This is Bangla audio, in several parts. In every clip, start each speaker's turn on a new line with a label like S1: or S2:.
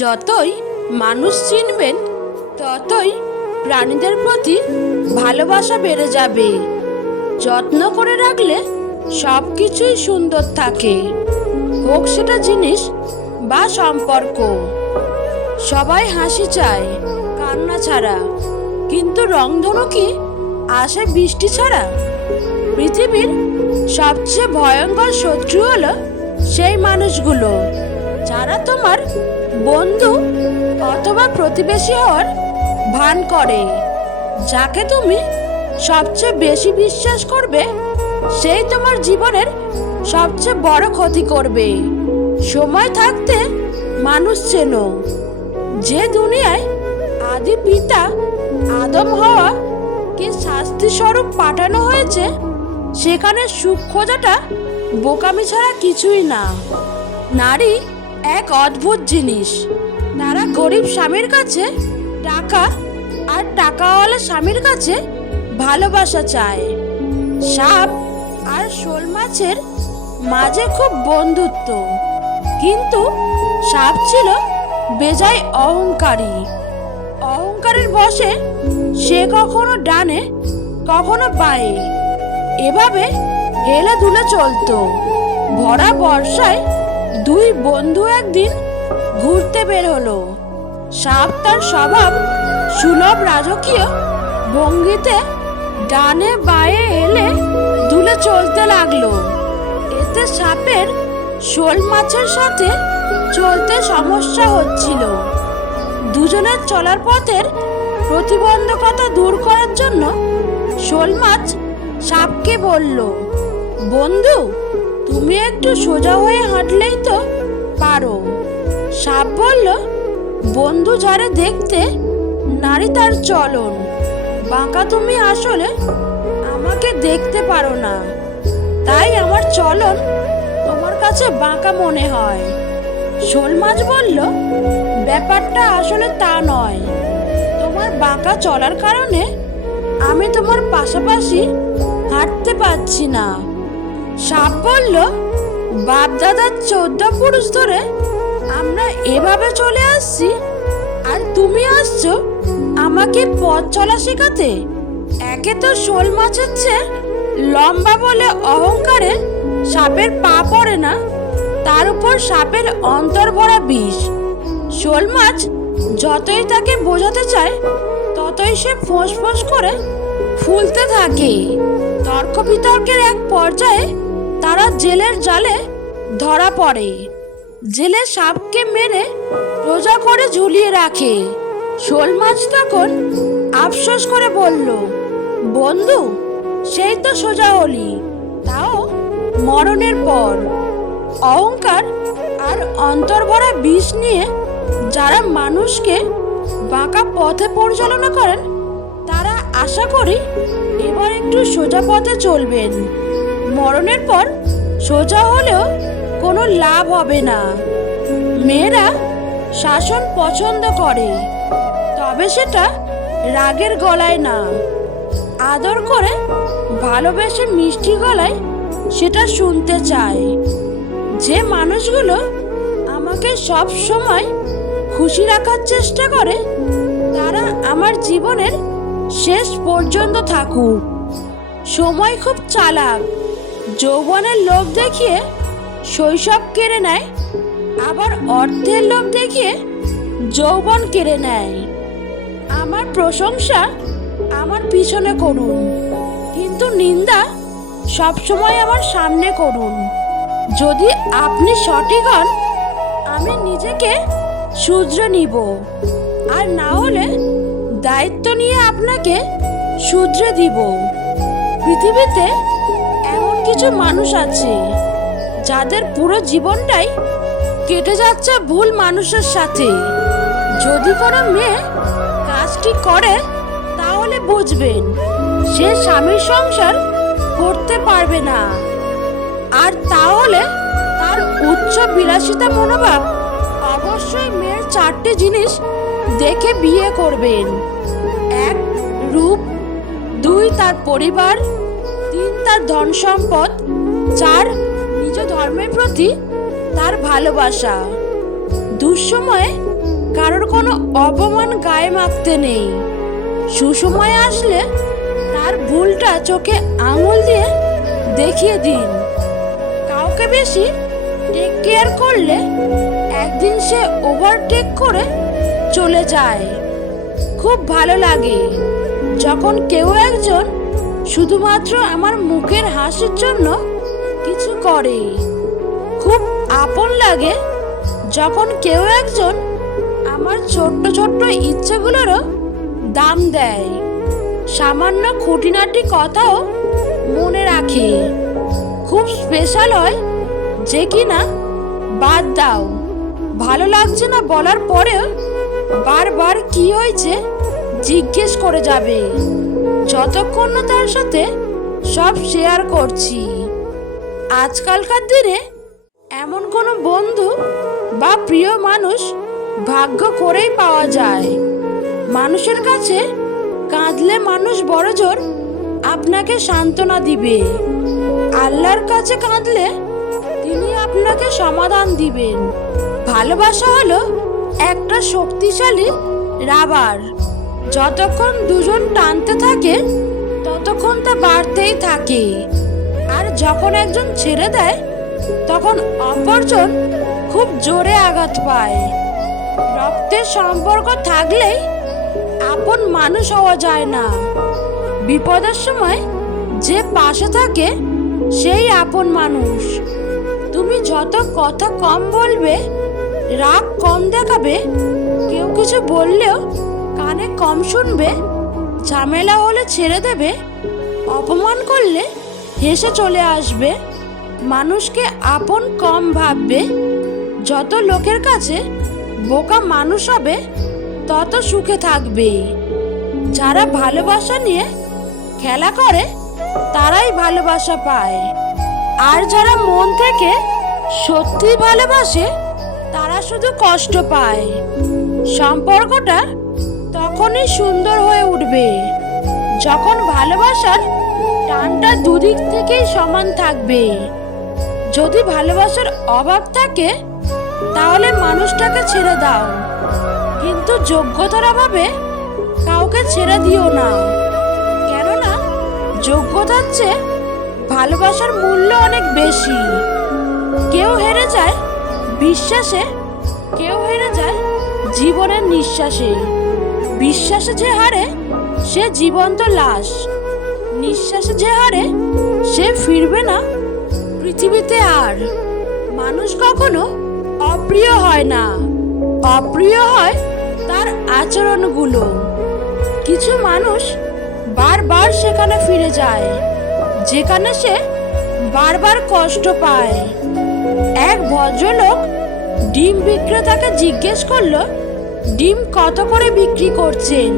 S1: যতই মানুষ চিনবেন, ততই প্রাণীদের প্রতি ভালোবাসা বেড়ে যাবে। যত্ন করে রাখলে সব কিছুই সুন্দর থাকে। হোক সেটা জিনিস বা সম্পর্ক। সবাই হাসি চায়, কান্না ছাড়া। কিন্তু রংধনু কি আসে বৃষ্টি ছাড়া? পৃথিবীর সবচেয়ে ভয়ঙ্কর শত্রু হলো সেই মানুষগুলো। যারা তোমার বন্ধু অথবা প্রতিবেশী হওয়ার ভান করে। যাকে তুমি সবচেয়ে বেশি বিশ্বাস করবে, সেই তোমার জীবনের সবচেয়ে বড় ক্ষতি করবে। সময় থাকতে মানুষ চেনো, যে দুনিয়ায় আদি পিতা আদম হওয়া কে শাস্তি স্বরূপ পাঠানো হয়েছে, সেখানে সুখ খোঁজাটা বোকামি ছাড়া কিছুই না। নারী এক অদ্ভুত জিনিস। তারা গরিব স্বামীর কাছে টাকা আর টাকাওয়ালা স্বামীর কাছে ভালোবাসা চায়। সাপ আর শোল মাছের মাঝে খুব বন্ধুত্ব। কিন্তু সাপ ছিল বেজায় অহংকারী। অহংকারের বসে সে কখনো ডানে, কখনো পায়ে এভাবে হেলে দুলে চলতো। ভরা বর্ষায় দুই বন্ধু একদিন ঘুরতে বের হলো। সাপ তার স্বভাব সুলভ রাজকীয়, ভঙ্গিতে ডানে বায়ে এলে দুলে চলতে লাগল। এতে সাপের শোল মাছের সাথে চলতে সমস্যা হচ্ছিল। দুজনের চলার পথের প্রতিবন্ধকতা দূর করার জন্য শোল মাছ সাপকে বলল, বন্ধু তুমি একটু সোজা হয়ে হাঁটলেই তো পারো। সাপ বলল, বন্ধু যারে দেখতে নারী তার চলন। বাঁকা তুমি আসলে আমাকে দেখতে পারো না। তাই আমার চলন তোমার কাছে বাঁকা মনে হয়। শোল মাছ বলল, ব্যাপারটা আসলে তা নয়। তোমার বাঁকা চলার কারণে আমি তোমার পাশাপাশি হাঁটতে পারছি না। সাপ বলল, বাপ দাদার চোদ্দ পুরুষ ধরে আমরা এভাবে চলে আসছি। আর তুমি আসছো আমাকে পথ চলা শেখাতে। একে তো শোল মাছের চেয়ে লম্বা বলে অহংকারে সাপের পা পড়ে না। তার উপর সাপের অন্তর ভরা বিষ। শোল মাছ যতই তাকে বোঝাতে চায়, ততই সে ফোঁস ফোঁস করে ফুলতে থাকে। তর্ক বিতর্কের এক পর্যায়ে তারা জেলের জালে ধরা পড়ে। জেলে সাপকে মেরে রোজা করে ঝুলিয়ে রাখে। শোল মাছ তখন আফসোস করে বলল, বন্ধু, সেই তো সোজা হলি তাও মরণের পর। অহংকার আর অন্তর্ভরা বিষ নিয়ে যারা মানুষকে বাঁকা পথে পরিচালনা করেন, তারা আশা করি এবার একটু সোজা পথে চলবেন। মরণের পর সোজা হলেও কোনো লাভ হবে না। মেয়েরা শাসন পছন্দ করে, তবে সেটা রাগের গলায় না। আদর করে ভালোবেসে মিষ্টি গলায় সেটা শুনতে চায়। যে মানুষগুলো আমাকে সব সময় খুশি রাখার চেষ্টা করে, তারা আমার জীবনের শেষ পর্যন্ত থাকুক। সময় খুব চালাক। যৌবনের লোভ দেখিয়ে শৈশব কেড়ে নেয়, আবার অর্থের লোভ দেখিয়ে যৌবন কেড়ে নেয়। আমার প্রশংসা আমার পিছনে করুন, কিন্তু নিন্দা সবসময় আমার সামনে করুন। যদি আপনি সঠিক হন, আমি নিজেকে শুধরে নিব। আর না হলে দায়িত্ব নিয়ে আপনাকে শুধরে দিব। পৃথিবীতে কিছু মানুষ আছে, যাদের পুরো জীবনটাই কেটে যাচ্ছে ভুল মানুষের সাথে। যদি কোনো মেয়ে কাজটি করে, তাহলে বুঝবেন, সে স্বামীর সংসার করতে পারবে না। আর তাহলে তার উচ্চ বিলাসিতা মনোভাব অবশ্যই মেয়ের চারটি জিনিস দেখে বিয়ে করবেন। এক, রূপ। দুই, তার পরিবার। তার ধন সম্পদ চার নিজ ধর্মের প্রতি তার ভালোবাসা। দুঃসময়ে কারোর কোনো অপমান গায়ে মাখতে নেই। সুসময় আসলে তার ভুলটা চোখে আঙুল দিয়ে দেখিয়ে দিন। কাউকে বেশি টেক কেয়ার করলে একদিন সে ওভারটেক করে চলে যায়। খুব ভালো লাগে যখন কেউ একজন শুধুমাত্র আমার মুখের হাসির জন্য কিছু করে। খুব আপন লাগে যখন কেউ একজন আমার ছোট্ট ছোট্ট ইচ্ছেগুলোরও দাম দেয়। সামান্য খুঁটিনাটি কথাও মনে রাখে। খুব স্পেশাল হয় যে কিনা বাদ দাও। ভালো লাগছে না বলার পরেও বারবার কি হয়েছে জিজ্ঞেস করে যাবে। যতক্ষণ না তার সাথে সব শেয়ার করছি। আজকালকার দিনে এমন কোনো বন্ধু বা প্রিয় মানুষ ভাগ্য করেই পাওয়া যায়। মানুষের কাছে কাঁদলে মানুষ বড়জোর আপনাকে সান্ত্বনা দিবে। আল্লাহর কাছে কাঁদলে তিনি আপনাকে সমাধান দিবেন। ভালোবাসা হলো একটা শক্তিশালী রাবার। যতক্ষণ দুজন টানতে থাকে, ততক্ষণ তা বাড়তেই থাকে। আর যখন একজন ছেড়ে দেয়, তখন অপরজন খুব জোরে আঘাত পায়। রক্তের সম্পর্ক থাকলেই আপন মানুষ হওয়া যায় না। বিপদের সময় যে পাশে থাকে, সেই আপন মানুষ। তুমি যত কথা কম বলবে, রাগ কম দেখাবে, কেউ কিছু বললেও কানে কম শুনবে, ঝামেলা হলে ছেড়ে দেবে, অপমান করলে হেসে চলে আসবে। মানুষকে আপন কম ভাববে, যত লোকের কাছে বোকা মানুষ হবে, তত সুখে থাকবে যারা ভালোবাসা নিয়ে খেলা করে, তারাই ভালোবাসা পায়। আর যারা মন থেকে সত্যি ভালোবাসে, তারা শুধু কষ্ট পায়। সম্পর্কটা তখনই সুন্দর হয়ে উঠবে। যখন ভালোবাসার টানটা দুদিক থেকেই সমান থাকবে। যদি ভালোবাসার অভাব থাকে, তাহলে মানুষটাকে ছেড়ে দাও। কিন্তু যোগ্যতার অভাবে কাউকে ছেড়ে দিও না। কেননা যোগ্যতার চেয়ে ভালোবাসার মূল্য অনেক বেশি। কেউ হেরে যায় বিশ্বাসে, কেউ হেরে যায় জীবনের নিঃশ্বাসে। বিশ্বাসে যে হারে, সে জীবন্ত লাশ। নিঃশ্বাসে যে হারে, সে ফিরবে না। পৃথিবীতে আর মানুষ কখনো অপ্রিয় হয় না। অপ্রিয় হয় তার আচরণগুলো। কিছু মানুষ বারবার সেখানে ফিরে যায়, যেখানে সে বারবার কষ্ট পায়। এক ভদ্রলোক ডিম বিক্রেতাকে জিজ্ঞেস করল ডিম কত করে বিক্রি করছেন?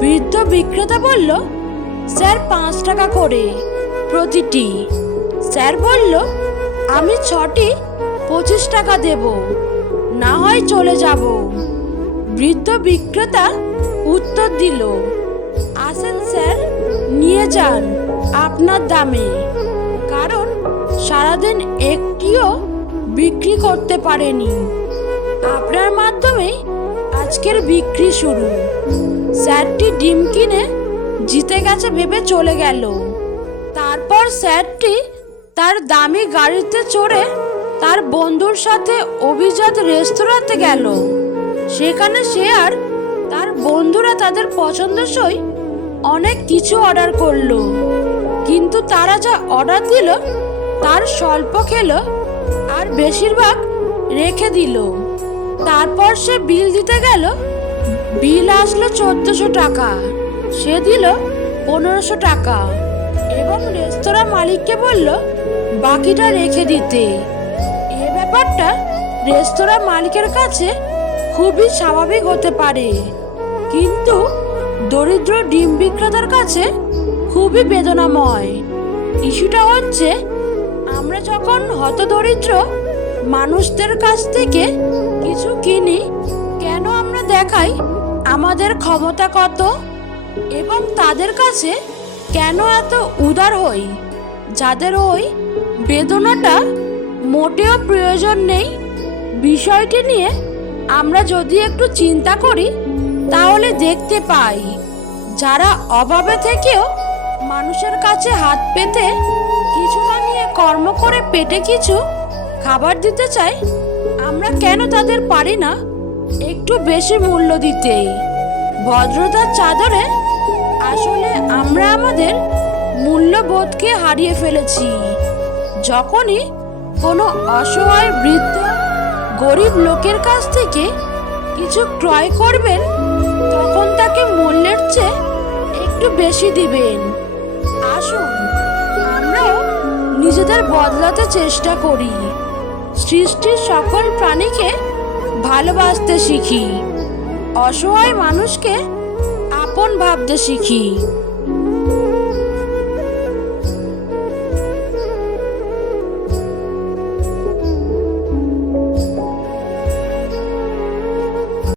S1: বৃদ্ধ বিক্রেতা বলল, স্যার, পাঁচ টাকা করে প্রতিটি। স্যার বলল, আমি ছটি, পঁচিশ টাকা দেব, না হয় চলে যাব। বৃদ্ধ বিক্রেতা উত্তর দিল, আসেন স্যার, নিয়ে যান আপনার দামে। কারণ সারাদিন একটিও বিক্রি করতে পারেনি। আপনার মাধ্যমে আজকের বিক্রি শুরু। স্যারটি ডিম কিনে জিতে গেছে ভেবে চলে গেল। তারপর স্যারটি তার দামি গাড়িতে চড়ে তার বন্ধুর সাথে অভিজাত রেস্তোরাঁতে গেল। সেখানে সে আর তার বন্ধুরা তাদের পছন্দসই অনেক কিছু অর্ডার করল। কিন্তু তারা যা অর্ডার দিল তার স্বল্প খেলো আর বেশিরভাগ রেখে দিল। তারপর সে বিল দিতে গেল। বিল আসলো চোদ্দশো টাকা। সে দিল পনেরোশো টাকা। এবং রেস্তোরাঁ মালিককে বলল, বাকিটা রেখে দিতে। এ ব্যাপারটা রেস্তোরাঁ মালিকের কাছে খুবই স্বাভাবিক হতে পারে। কিন্তু দরিদ্র ডিম বিক্রেতার কাছে খুবই বেদনাময়। ইস্যুটা হচ্ছে, আমরা যখন হতদরিদ্র মানুষদের কাছ থেকে কিছু কিনি, কেন আমরা দেখাই আমাদের ক্ষমতা কত এবং তাদের কাছে কেন এত উদার হই? যাদের ওই বেদনাটা মোটেও প্রয়োজন নেই। বিষয়টি নিয়ে আমরা যদি একটু চিন্তা করি, তাহলে দেখতে পাই, যারা অভাবে থেকেও মানুষের কাছে হাত পেতে কিছু না নিয়ে কর্ম করে পেটে কিছু খাবার দিতে চায় আমরা কেন তাদের পারি না? একটু বেশি মূল্য দিতে ভদ্রতার চাদরে আসলে আমরা আমাদের মূল্যবোধকে হারিয়ে ফেলেছি। যখনই কোনো অসহায় বৃদ্ধ গরিব লোকের কাছ থেকে কিছু ক্রয় করবেন, তখন তাকে মূল্যের চেয়ে একটু বেশি দিবেন। আসুন, আমরাও নিজেদের বদলাতে চেষ্টা করি। সৃষ্টির সকল প্রাণীকে ভালোবাসতে শিখি। অসহায় মানুষকে আপন ভাবতে শিখি।